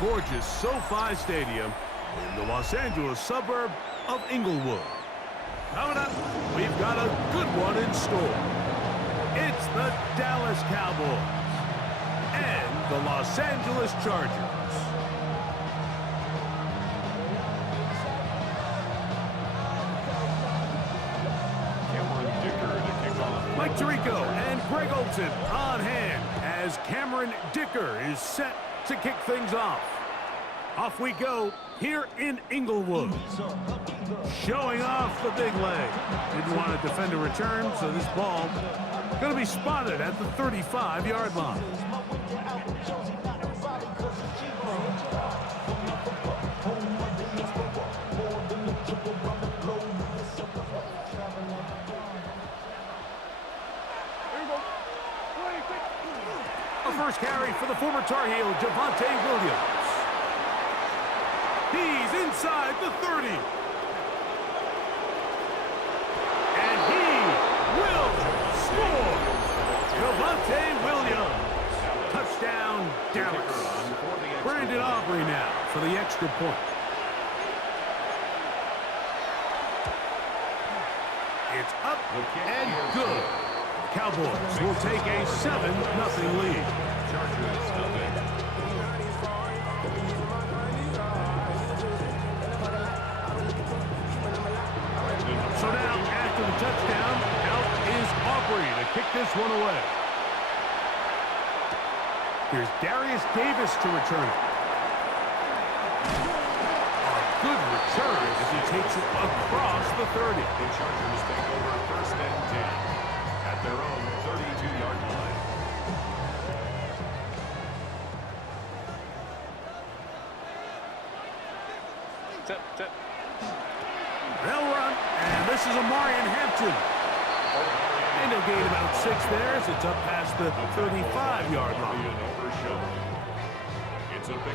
gorgeous SoFi Stadium in the Los Angeles suburb of Inglewood. Coming up, we've got a good one in store. It's the Dallas Cowboys and the Los Angeles Chargers. Mike Tirico and Greg Olsen on hand as Cameron Dicker is set to kick things off. Off we go here in Inglewood. Showing off the big leg. Didn't want to defend a return, so this ball going to be spotted at the 35-yard line. A first carry for the former Tar Heel, Javonte Williams. He's inside the 30. And he will score. Javonte Williams. Touchdown, Dallas. Brandon Aubrey now for the extra point. It's up and good. The Cowboys will take a 7-0 lead. So now, after the touchdown, out is Aubrey to kick this one away. Here's Darius Davis to return it. A good return as he takes it across the 30. The Chargers take over 1st and 10 at their own 32-yard line. They'll run, and this is Amarian Hampton. And he'll gain about 6 there as it's up past the 35-yard line.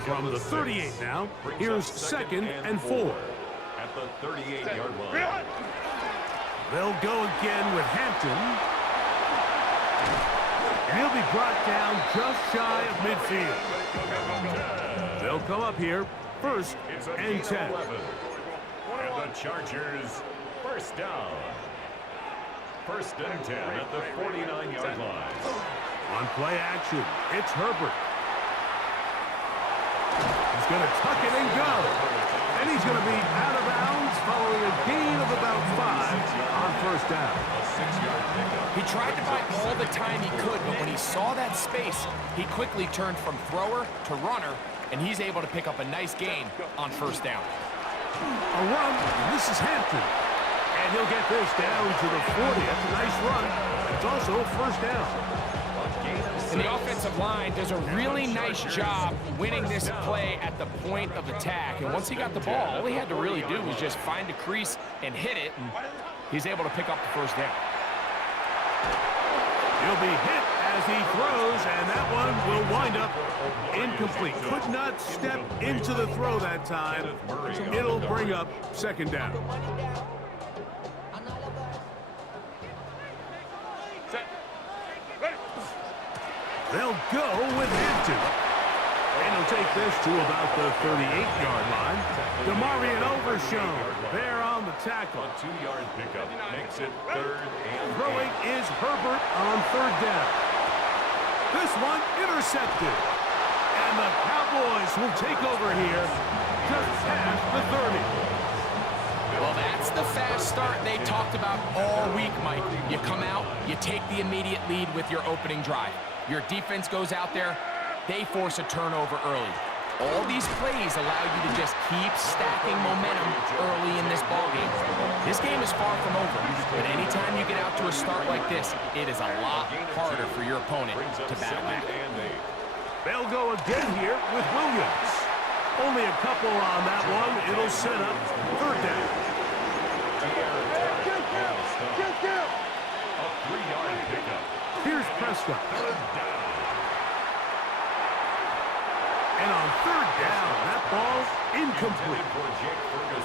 From the 38 now, here's 2nd and 4. At the 38-yard line. They'll go again with Hampton. And he'll be brought down just shy of midfield. They'll come up here, 1st and 10. And the Chargers, 1st down. 1st and 10 at the 49-yard line. On play action, it's Herbert. He's going to tuck it and go. And he's going to be out of bounds following a gain of about 5 on 1st down. A 6-yard pickup. He tried to buy all the time he could, but when he saw that space, he quickly turned from thrower to runner, and he's able to pick up a nice gain on 1st down. A run, and this is Hampton. And he'll get this down to the 40. That's a nice run. It's also 1st down. And the offensive line does a really nice job winning this play at the point of attack. And once he got the ball, all he had to really do was just find a crease and hit it, and he's able to pick up the 1st down. He'll be hit as he throws, and that one will wind up incomplete. Could not step into the throw that time. It'll bring up 2nd down. They'll go with Hampton. And he'll take this to about the 38-yard line. Demarion Overshown there on the tackle. A 2-yard pickup makes it 3rd and 8. Throwing is Herbert on 3rd down. This one intercepted. And the Cowboys will take over here just past the 30. Well, that's the fast start they talked about all week, Mike. You come out, you take the immediate lead with your opening drive. Your defense goes out there, they force a turnover early. All these plays allow you to just keep stacking momentum early in this ballgame. This game is far from over, but anytime you get out to a start like this, it is a lot harder for your opponent to battle back. They'll go again here with Williams. Only a couple on that one. It'll set up 3rd down. A 3-yard pickup. Here's Prescott. 3rd down. And on 3rd down, that ball's incomplete.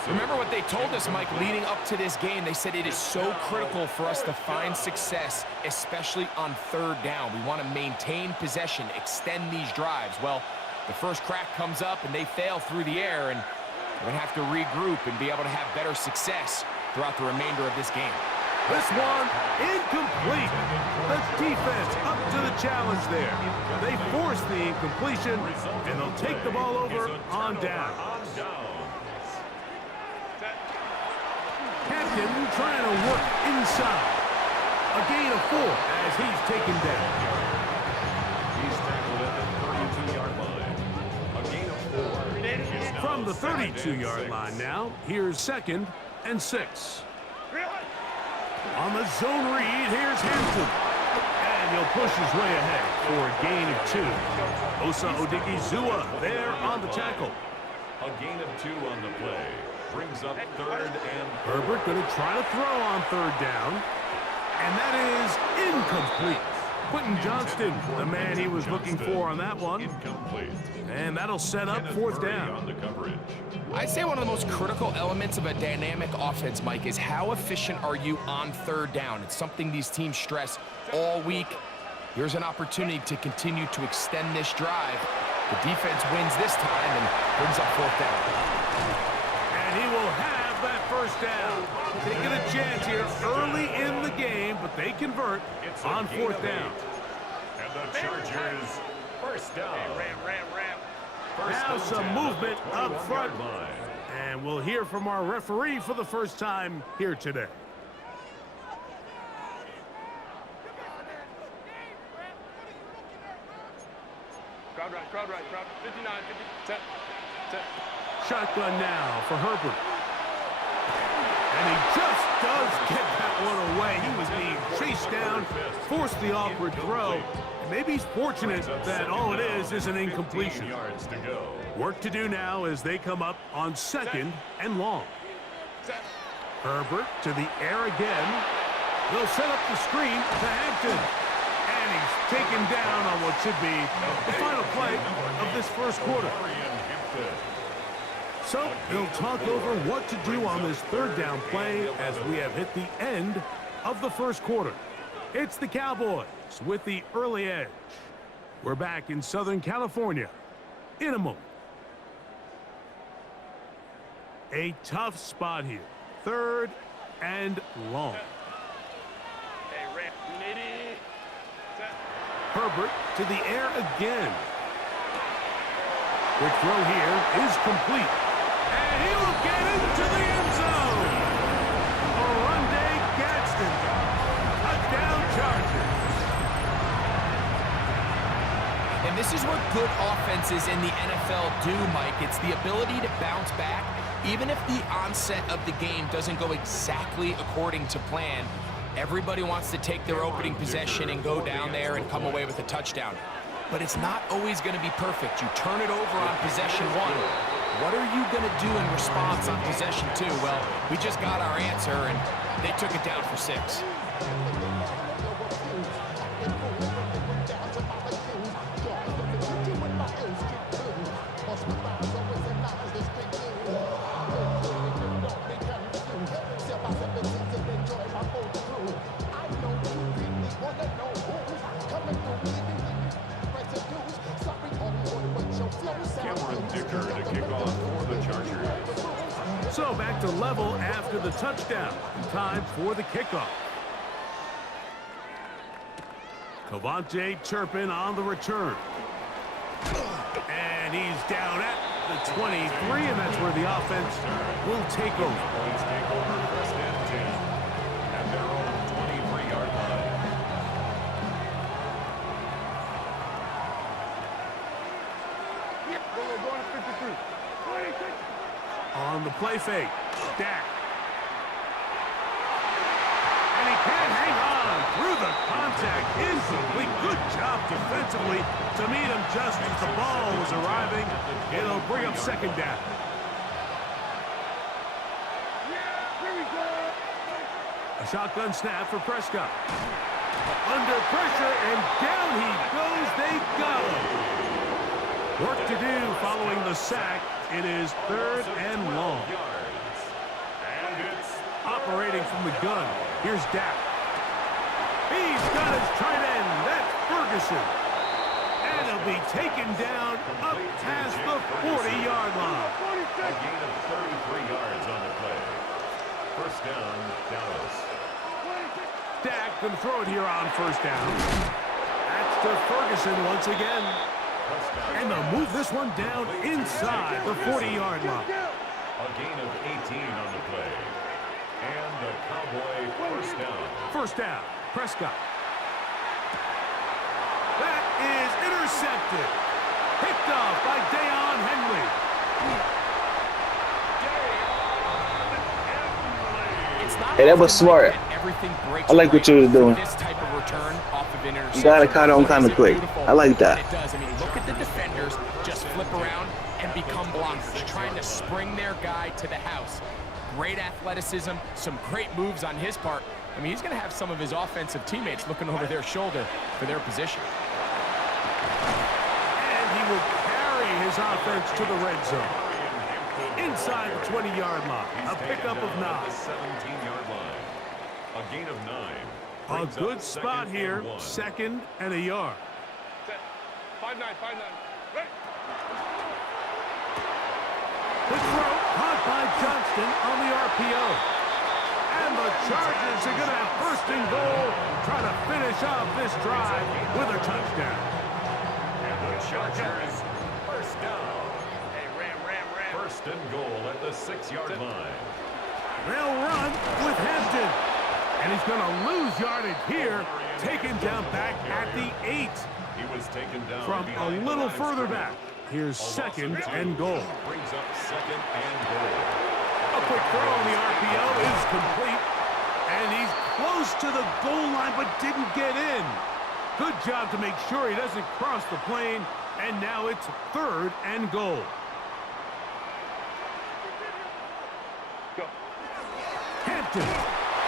Remember what they told us, Mike, leading up to this game. They said it is so critical for us to find success, especially on 3rd down. We want to maintain possession, extend these drives. Well, The first crack comes up, and they fail through the air, and they're going to have to regroup and be able to have better success throughout the remainder of this game. This one, incomplete. The defense up to the challenge there. They force the incompletion, and they'll take the ball over on down. Captain trying to work inside. A gain of 4 as he's taken down. He's tackled at the 32-yard line. A gain of 4. From the 32-yard line now, here's 2nd and 6. On the zone read, here's Hampton. And he'll push his way ahead for a gain of 2. Osa Odigizua there on the tackle. A gain of 2 on the play. Brings up 3rd and... Herbert going to try to throw on 3rd down. And that is incomplete. Quentin Johnston, the man he was looking for on that one. Incomplete. And that'll set up 4th down. On the coverage. I'd say one of the most critical elements of a dynamic offense, Mike, is how efficient are you on 3rd down. It's something these teams stress all week. Here's an opportunity to continue to extend this drive. The defense wins this time and brings up 4th down. And he will have that 1st down. Taking a chance here early in the game, but they convert on 4th down. And the Chargers, 1st down. Now some movement up front. And we'll hear from our referee for the first time here today. Crowd right, 59, 50, 10. Shotgun now for Herbert. And he just does get that one away. He was being chased down, forced the awkward throw. And maybe he's fortunate that all it is an incompletion. Yards to go. Work to do now as they come up on 2nd and long. Herbert to the air again. They'll set up the screen to Hampton. And he's taken down on what should be the final play of this first quarter. So they'll talk over what to do on this 3rd down play as we have hit the end of the first quarter. It's the Cowboys with the early edge. We're back in Southern California in a moment. A tough spot here. 3rd and long. Herbert to the air again. Quick throw here is complete. And he will get into the end zone. Oronde Gadsden. Touchdown Chargers. And this is what good offenses in the NFL do, Mike. It's the ability to bounce back, even if the onset of the game doesn't go exactly according to plan. Everybody wants to take their opening possession and go down there and come away with a touchdown. But it's not always going to be perfect. You turn it over on possession 1. What are you going to do in response on possession 2? Well, we just got our answer, and they took it down for 6. So back to level after the touchdown. Time for the kickoff. Cavante Turpin on the return. And he's down at the 23, and that's where the offense will take over. Please take over 1st and 10 at their own 23-yard line. On the play fake, Dak. And he can't hang on through the contact. Incomplete. Good job defensively to meet him just as the ball was arriving. It'll bring up 2nd down. A shotgun snap for Prescott. Under pressure, and down he goes. They got him. Work to do following the sack. It is 3rd and long. And it's Operating from the gun. Here's Dak. He's got his tight end. That's Ferguson. And he'll be taken down up past the 40-yard line. A gain of 33 yards on the play. First down, Dallas. Dak can throw it here on first down. That's to Ferguson once again. And they'll move this one down inside the 40-yard line. A gain of 18 on the play. And the Cowboy first down. First down, Prescott. That is intercepted. Picked off by Deion Henley. Hey, that was smart. I like what you was doing. This type of return off of an interception. You got it caught on kind of quick. I like that. It does. I mean, look at the defenders just flip around and become blockers, trying to spring their guy to the house. Great athleticism, some great moves on his part. I mean, he's going to have some of his offensive teammates looking over their shoulder for their position. And he will carry his offense to the red zone. Inside the 20-yard line. A pickup of 9. 17-yard line. A gain of 9. A good spot here. Second and a yard. 5-9, 5-9. Right. The throw caught by Johnston on the RPO. And the Chargers are going to have first and goal, try to finish off this drive with a touchdown. And the Chargers first down. Hey, ram. First and goal at the 6-yard line. They'll run with Hampton. And he's going to lose yardage here, taken down back at the 8. He was taken down From a little further back. Here's second and goal. Brings up second and goal. A quick throw on the RPO is complete. And he's close to the goal line but didn't get in. Good job to make sure he doesn't cross the plane. And now it's third and goal. Go. Hampton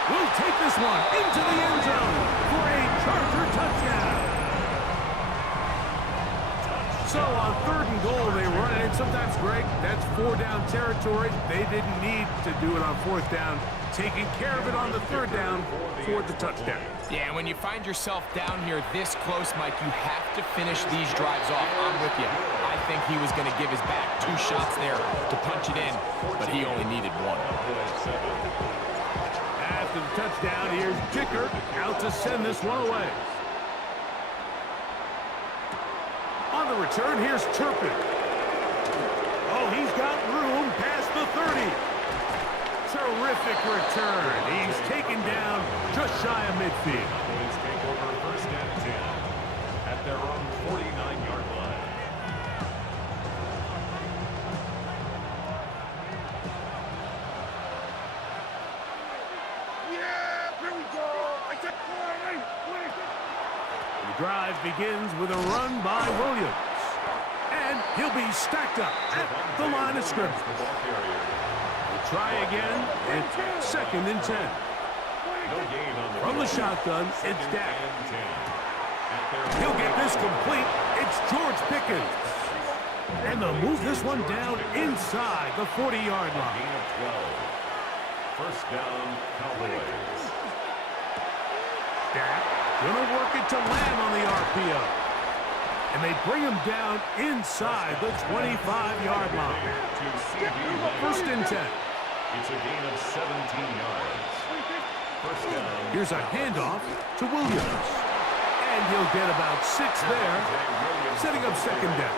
will take this one into the end zone for a Charger touchdown. So on third and goal, they run it in. Sometimes, Greg, that's 4-down territory. They didn't need to do it on fourth down. Taking care of it on the third down for the touchdown. Yeah, and when you find yourself down here this close, Mike, you have to finish these drives off. I'm with you. I think he was going to give his back 2 shots there to punch it in, but he only needed 1. After the touchdown, here's Dicker out to send this one away. On the return, here's Turpin. Oh, he's got room past the 30. Terrific return. He's taken down just shy of midfield. Cowboys take over first and 10 at their own 49-yard line. Yeah, here we go. I said, The drive begins with a run by Williams. And he'll be stacked up at the line of scrimmage. We'll try again. It's second and 10. No gain on the From the shotgun, it's Dak. He'll get this complete. It's George Pickens. And they'll move this one down inside the 40-yard line. Gain of 12. First down, Cowboys. Dak gonna work it to Lamb on the RPO. And they bring him down inside the 25-yard line. First and 10. It's a gain of 17 yards. First down. Here's a handoff to Williams. And he'll get about 6 there, setting up second down.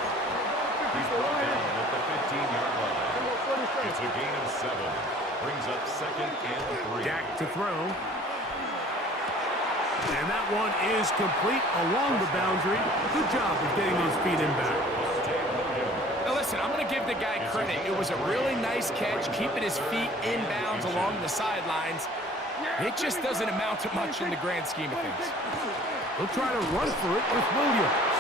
He's brought down at the 15-yard line. It's a gain of 7. Brings up second and 3. Dak to throw. And that one is complete along the boundary. Good job of getting those feet in back. Now listen, I'm going to give the guy credit. It was a really nice catch, keeping his feet in bounds along the sidelines. It just doesn't amount to much in the grand scheme of things. He'll try to run for it with Williams.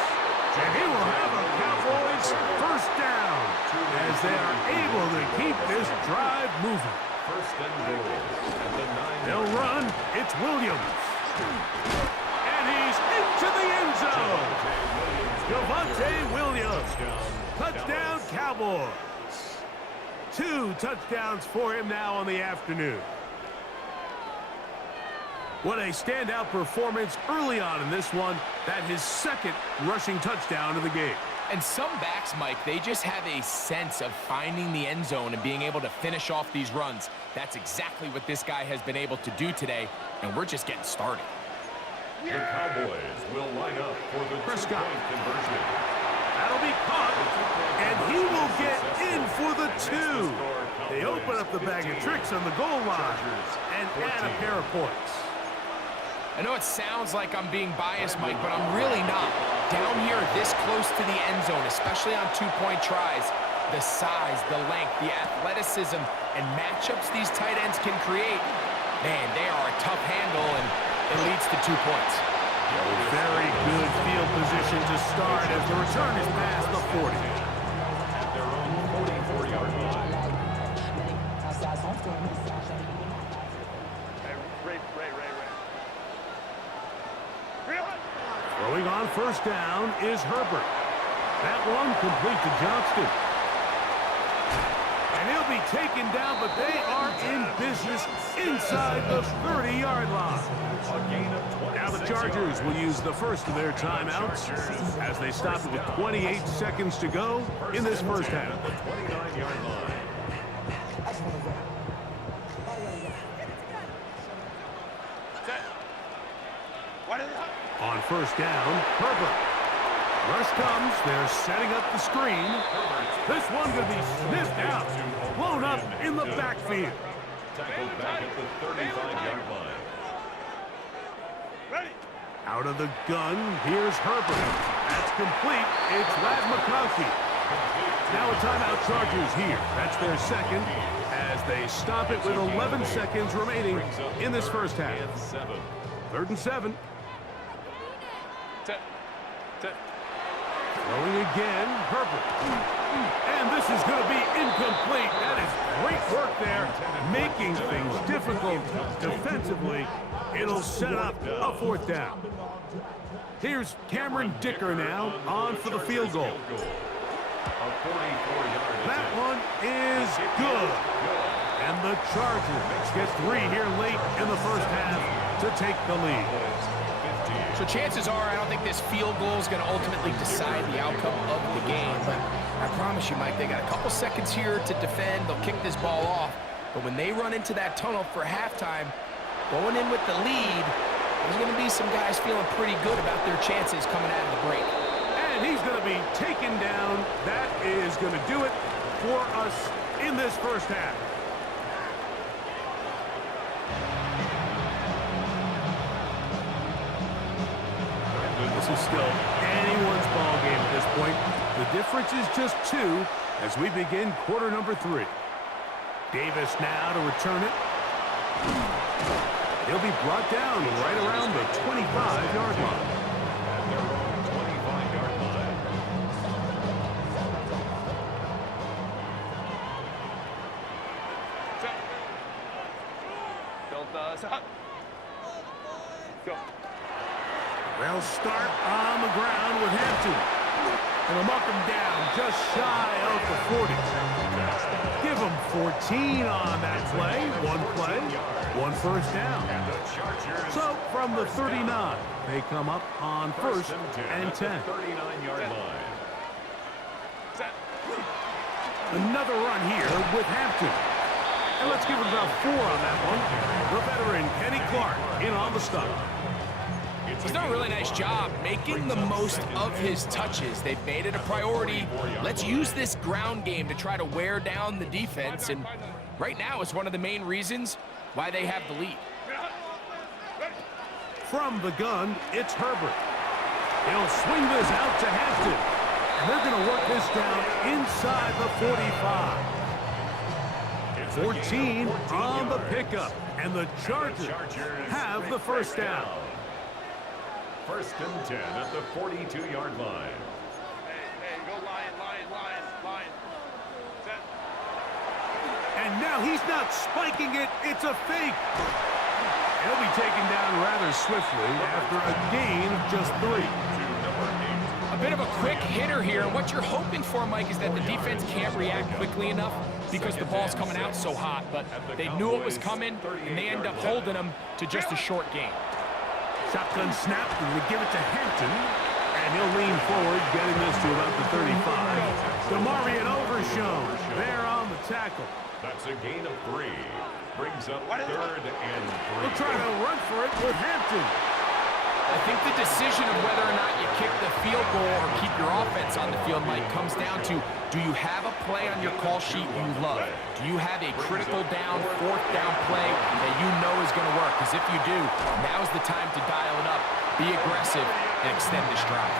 And he will have a Cowboys first down as they are able to keep this drive moving. First and goal at the 9. They'll run. It's Williams. And he's into the end zone. Javonte Williams. Touchdown, Cowboys. 2 touchdowns for him now on the afternoon. What a standout performance early on in this one. That his second rushing touchdown of the game. And some backs, Mike, they just have a sense of finding the end zone and being able to finish off these runs. That's exactly what this guy has been able to do today, and we're just getting started. The Cowboys will line up for the two-point conversion. That'll be caught, and he will get in for the 2. They open up the bag of tricks on the goal line and add a pair of points. I know it sounds like I'm being biased, Mike, but I'm really not. Down here this close to the end zone, especially on two-point tries, the size, the length, the athleticism, and matchups these tight ends can create, man, they are a tough handle, and it leads to 2 points. Very good field position to start as the return is past the 40. At their own 44-yard line. Throwing on first down is Herbert. That one complete to Johnston. And he'll be taken down, but they are in business inside the 30-yard line. Now the Chargers will use the first of their timeouts as they stop it with 28 seconds to go in this first half. The 29-yard line. On first down, Herbert. Rush comes. They're setting up the screen. This one going to be sniffed out. Blown up in the backfield. Tackled back at the 35-yard line. Out of the gun, here's Herbert. That's complete. It's Lad McConkey. Now a timeout Chargers here. That's their second as they stop it with 11 seconds remaining in this first half. 3rd and 7. Throwing again, Herbert. And this is going to be incomplete. That is great work there, making things difficult defensively. It'll set up a 4th down. Here's Cameron Dicker now on for the field goal. That one is good. And the Chargers get 3 here late in the first half to take the lead. So chances are, I don't think this field goal is going to ultimately decide the outcome of the game. But I promise you, Mike, they got a couple seconds here to defend. They'll kick this ball off. But when they run into that tunnel for halftime, going in with the lead, there's going to be some guys feeling pretty good about their chances coming out of the break. And he's going to be taken down. That is going to do it for us in this first half. This is still anyone's ball game at this point. The difference is just 2 as we begin quarter number 3. Davis now to return it. He'll be brought down right around the 25-yard line. At their own 25-yard line. Go. They'll start on the ground with Hampton. And they'll mark him down just shy of the 40. Give him 14 on that play. 1 first down. So from the 39, they come up on 1st and 10. 39-yard line. Another run here with Hampton. And let's give it about 4 on that one. The veteran, Kenny Clark, in on the stop. He's done a really nice job making the most of his touches. They've made it a priority. Let's use this ground game to try to wear down the defense. And right now it's one of the main reasons why they have the lead. From the gun, it's Herbert. He'll swing this out to Hampton. And they're going to work this down inside the 45. 14 on the pickup. And the Chargers have the first down. 1st and 10 at the 42-yard line. Hey, go line. Set. And now he's not spiking it. It's a fake. He'll be taken down rather swiftly after a gain of just 3. I'll bit of a quick hitter here. And what you're hoping for, Mike, is that the defense can't react quickly enough because the ball's coming out so hot. But they knew it was coming, and they end up holding them to just a short game. Shotgun snap, and we give it to Hampton. And he'll lean forward, getting this to about the 35. DeMarvion Overshown there on the tackle. That's a gain of 3. Brings up 3rd and 3. We'll try to run for it with Hampton. I think the decision of whether or not you kick the field goal or keep your offense on the field, Mike, comes down to, do you have a play on your call sheet you love? Do you have a critical down, 4th down play that you know is going to work? Because if you do, now's the time to dial it up, be aggressive, and extend this drive.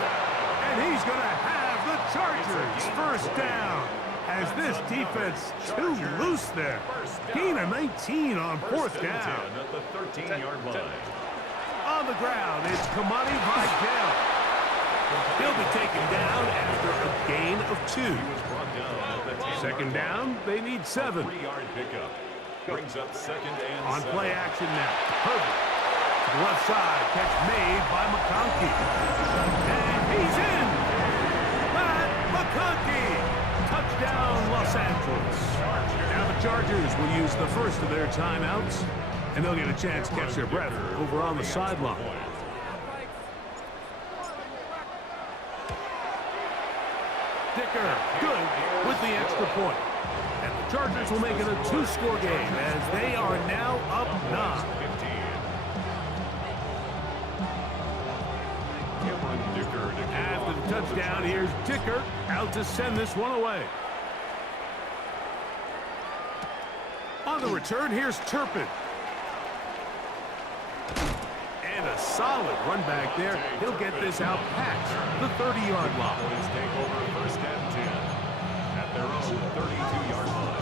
And he's going to have the Chargers first down. As this defense too loose there. Gain of 19 on 4th down. At the 13-yard line. On the ground, it's Kamani Vidal. He'll be taken down after a gain of 2. Second down, they need 7. 3-yard pickup. Brings up 2nd and On 7. play action now. Herbert to the left side. Catch made by McConkey. And he's in. Matt McConkey. Touchdown, Los Angeles. Now the Chargers will use the first of their timeouts, and they'll get a chance to catch their breath over on the sideline. Dicker, good with the extra point. And the Chargers will make it a 2-score game as they are now up 9. After the touchdown, here's Dicker out to send this one away. On the return, here's Turpin. And a solid run back there. He'll get this out past the 30-yard line. Boys take over 1st and 10 at their own 32-yard line.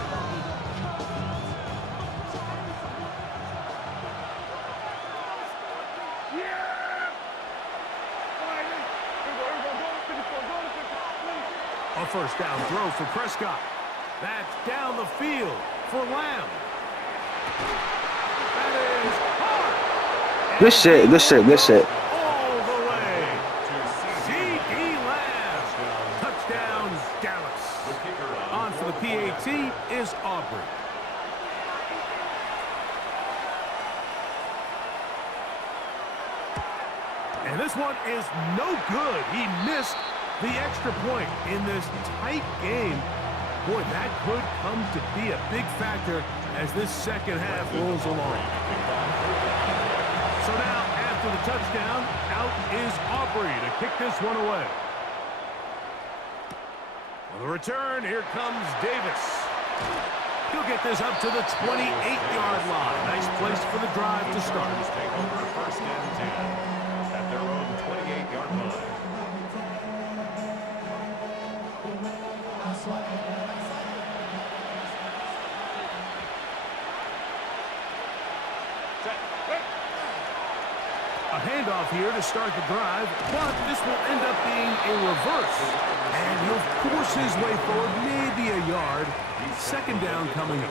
A first down throw for Prescott. That's down the field for Lamb. That is hard. Good shit, good shit, good shit. All the way. C.D. Lamb. Touchdown, Dallas. On for the PAT is Aubrey. And this one is no good. He missed the extra point in this tight game. Boy, that could come to be a big factor as this second half rolls along. So now, after the touchdown, out is Aubrey to kick this one away. On the return, here comes Davis. He'll get this up to the 28-yard line. Nice place for the drive to start. Take over 1st and 10 at their own 28-yard line. A handoff here to start the drive, but this will end up being a reverse. And he'll force his way forward, maybe a yard. Second down coming up.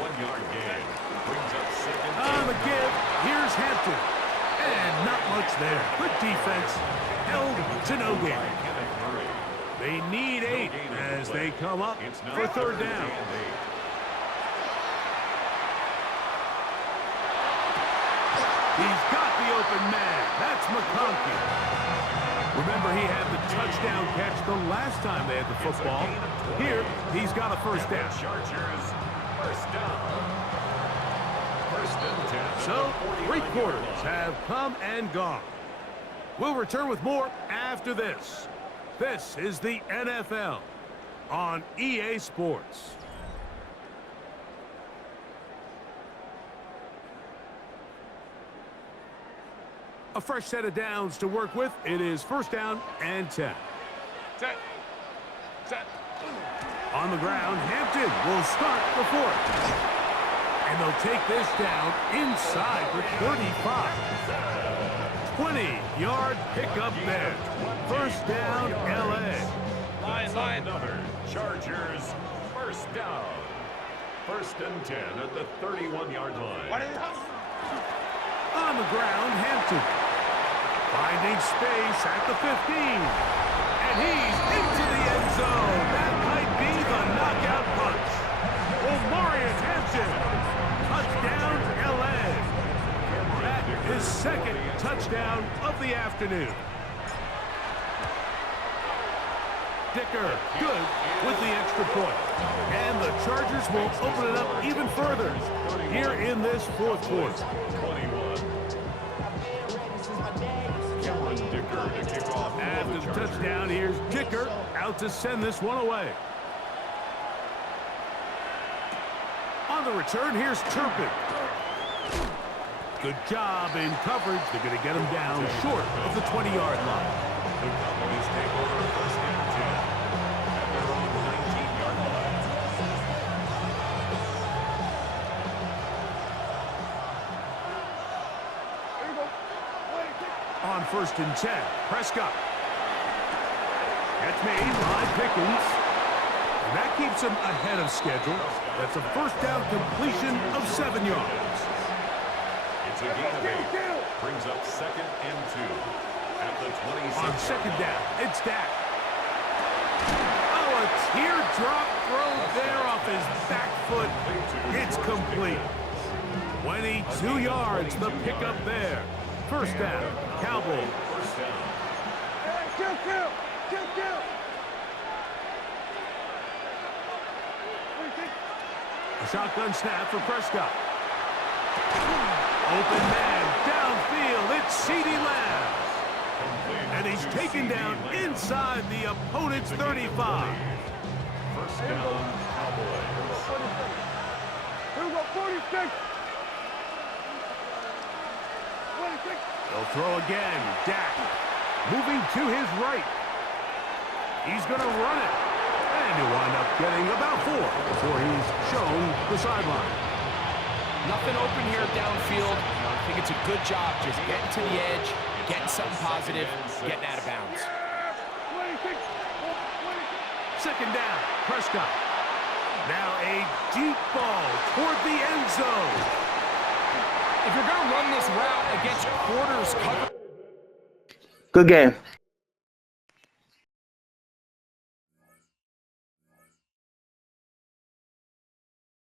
1-yard gain. Brings up 2nd. On the give, here's Hampton. And not much there. Good defense. Held to no gain. They need 8 as they come up for 3rd down. He's got the open man. That's McConkey. Remember, he had the touchdown catch the last time they had the football. Here, he's got a first down. Chargers, first down. 1st and 10. So, 3 quarters have come and gone. We'll return with more after this. This is the NFL on EA Sports. A fresh set of downs to work with. It is 1st down and 10. Set. On the ground, Hampton will start the 4th. And they'll take this down inside the 35. 20-yard pickup there. 1st down, L.A. Line. Another Chargers, first down. 1st and 10 at the 31-yard line. On the ground, Hampton. Finding space at the 15. And he's into the end zone. That might be the knockout punch. Omarion Hampton. Touchdown, L.A. That is second touchdown of the afternoon. Dicker, good with the extra point. And the Chargers will open it up even further here in this fourth quarter. After the touchdown, here's Dicker out to send this one away. On the return, here's Turpin. Good job in coverage. They're going to get him down short of the 20-yard line. The Cowboys take over first and 10 at their own 19-yard line. On first and 10, Prescott. That's made by Pickens. And that keeps him ahead of schedule. That's a first down completion of 7 yards. It's a gain of 8. Brings up second and 2 at the 26. On second down, it's Dak. Oh, a teardrop throw there off his back foot. It's complete. 22 yards, the pickup there. First down, Cowboys. First down. A shotgun snap for Prescott. Open man, downfield, it's CeeDee Lamb. And he's taken down inside the opponent's 35. First down, Cowboys. They'll throw again. Dak moving to his right. He's going to run it. And he'll wind up getting about 4 before he's shown the sideline. Nothing open here downfield. I think it's a good job just getting to the edge, getting something positive, getting out of bounds. Second down, Prescott. Now a deep ball toward the end zone. If you're going to run this route against quarters cover. Good game.